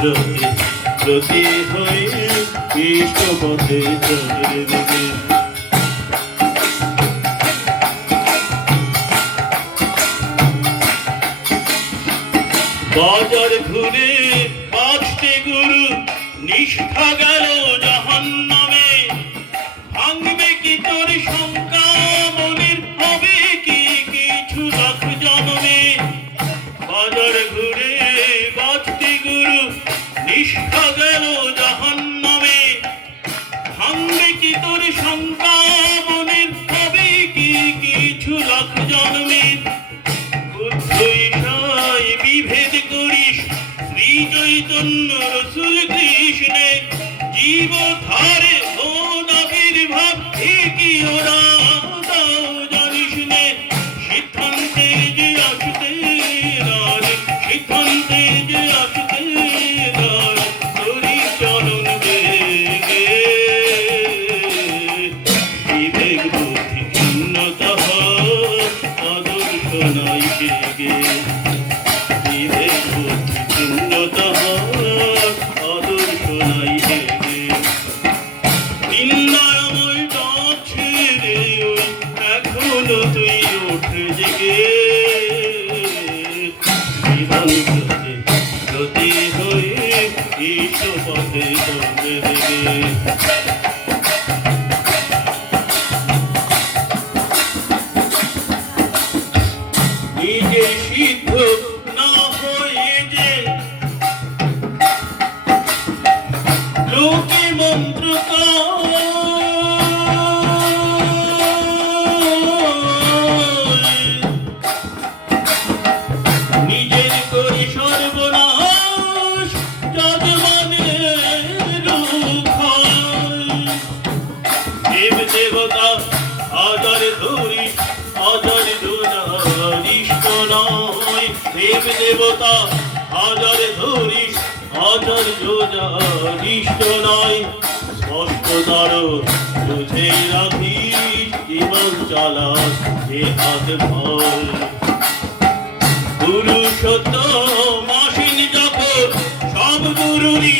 ব্রতে ব্রতী হয়ে ইষ্ট পথে চলে দিকে। বাজার ঘুরে বাঁচতে গুরু নিষ্ঠা গেল জাহান্নামে। ভাঙবে কি তোর শঙ্কা মনের, হবে কি কিছু লাখ জন্মে। বাজার ঘুরে বাঁচতে গুরু নিষ্ঠা গেল জাহান্নামে। ভাঙবে কি তোর শঙ্কা মনের, হবে কি কিছু লাখ জন্মে। বিভেদ করিস শ্রী চৈতন্য রসুল কৃষ্ণে। জীব ধারে ভোন আবির্ভাব কি ওরা তাও জানিস নে। সিদ্ধান্তে যে আসতে রায়, সিদ্ধান্তে যে আসতে রায়, তোরি চরণ বেগে। বিবেক বুদ্ধি ভিন্নতা আদর্শ নাই জেগে। তুই ওঠে জেগে ব্রতী হয়ে ইষ্ট পথে চলে দেবে। নিজে সিদ্ধ না হয়ে যে লোকে মন্ত্র দেবতা আদর ধরি আদর দুরিষ্ট নয়। দেব দেবতা আদর ধরিস আদর দুরিষ্ট নয়। স্পষ্টতর বুঝে রাখিস জীবন চালাস যে হাত ভয়। পুরুষোত্তম আসীন যখন সব গুরুরই